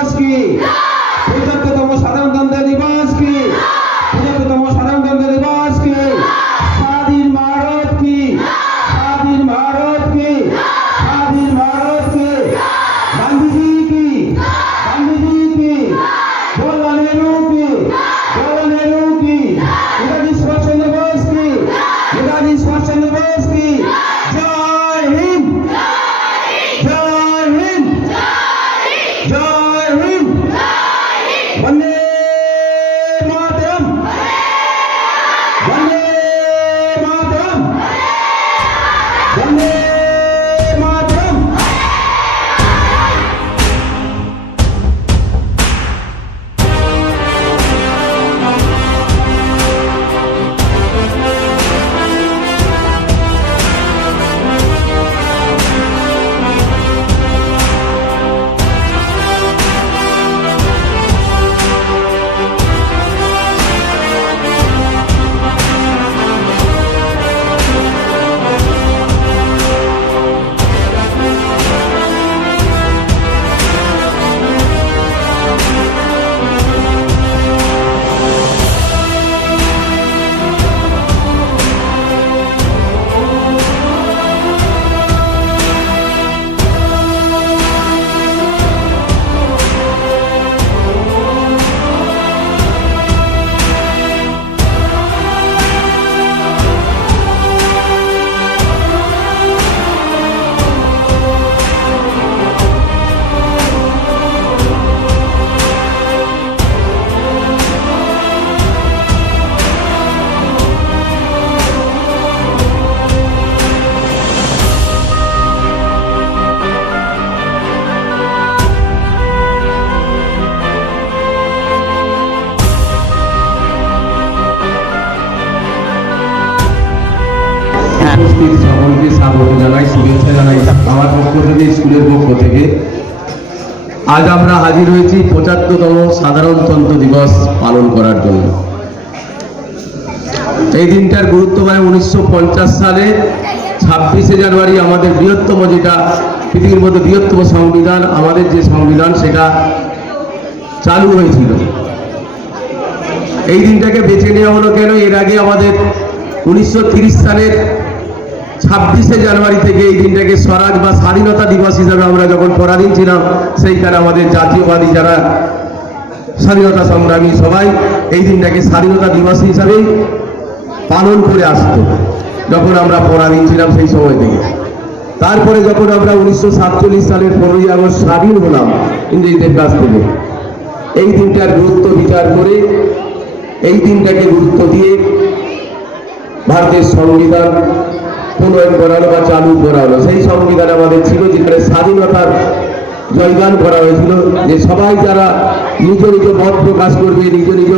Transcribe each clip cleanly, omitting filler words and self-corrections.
दिवस की 75तम साधारणतंत्र दिवस की 75तम साधारणतंत्र दिवस की स्वाधीन भारत की स्वाधीन भारत की स्वाधीन भारत की गांधी जी की जवाहरलाल नेहरू की नेताजी सुभाष चंद्र बोस की नेताजी सुभाष चंद्र बोस की जय हिंद जय हिंद जय हिंद वंदे मातरम वंदे मातरम वंदे मातरम। উপস্থিত সকলকে স্বাগত জানাই, শুভেচ্ছা জানাই আমার পক্ষ থেকে, স্কুলের পক্ষ থেকে। আজ আমরা হাজির হয়েছি 75তম সাধারণতন্ত্র দিবস পালন করার জন্য। এই দিনটার গুরুত্ব মানে 1950 সালে 26শে জানুয়ারি আমাদের বৃহত্তম, যেটা পৃথিবীর মধ্যে বৃহত্তম সংবিধান, আমাদের যে সংবিধান সেটা চালু হয়েছিল। এই দিনটাকে বেছে নেওয়া হলো কেন? এর আগে আমাদের 1930 সালের 26শে জানুয়ারি থেকে এই দিনটাকে স্বরাজ বা স্বাধীনতা দিবস হিসাবে আমরা যখন পরাধীন ছিলাম, সেইখানে আমাদের জাতীয়বাদী যারা স্বাধীনতা সংগ্রামী সবাই এই দিনটাকে স্বাধীনতা দিবস হিসাবে পালন করে আসত যখন আমরা পরাধীন ছিলাম সেই সময় থেকে। তারপরে যখন আমরা 1947 সালের 15ই আগস্ট স্বাধীন হলাম ইংরেজদের কাছ থেকে, এই দিনটার গুরুত্ব বিচার করে এই দিনটাকে গুরুত্ব দিয়ে ভারতের সংবিধান প্রণয়ন করা হলো বা চালু করা হলো। সেই সংবিধান আমাদের ছিল যেখানে স্বাধীনতার জয়গান করা হয়েছিল, যে সবাই যারা নিজ নিজ মত প্রকাশ করবে, নিজ নিজ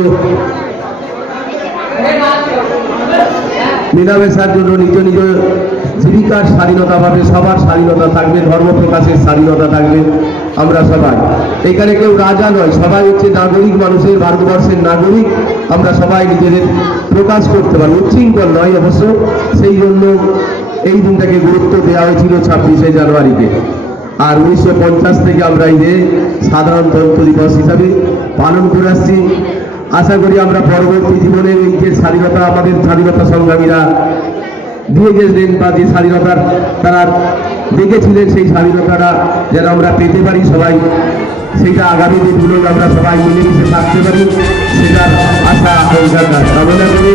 মেলামেশার জন্য, নিজ নিজ জীবিকার স্বাধীনতা পাবে, সবার স্বাধীনতা থাকবে, ধর্ম প্রকাশের স্বাধীনতা থাকবে। আমরা সবাই এখানে কেউ রাজা নয়, সবাই হচ্ছে নাগরিক, মানুষের ভারতবর্ষের নাগরিক। আমরা সবাই নিজেদের প্রকাশ করতে পারি, উচ্ছৃঙ্খল নয় অবশ্য। সেই জন্য এই দিনটাকে গুরুত্ব দেওয়া হয়েছিল 26শে জানুয়ারিকে। আর 1950 থেকে আমরা এই যে সাধারণতন্ত্র দিবস হিসাবে পালন করে আসছি। আশা করি আমরা পরবর্তী জীবনে এই যে স্বাধীনতা আমাদের স্বাধীনতা সংগ্রামীরা দিয়ে গেছিলেন বা যে স্বাধীনতার তারা দেখেছিলেন, সেই স্বাধীনতাটা যেন আমরা পেতে পারি সবাই, সেইটা আগামী দিনগুলো আমরা সবাই মিলেমিশে থাকতে পারি, সেটার আশা আকাঙ্ক্ষা কামনা করি।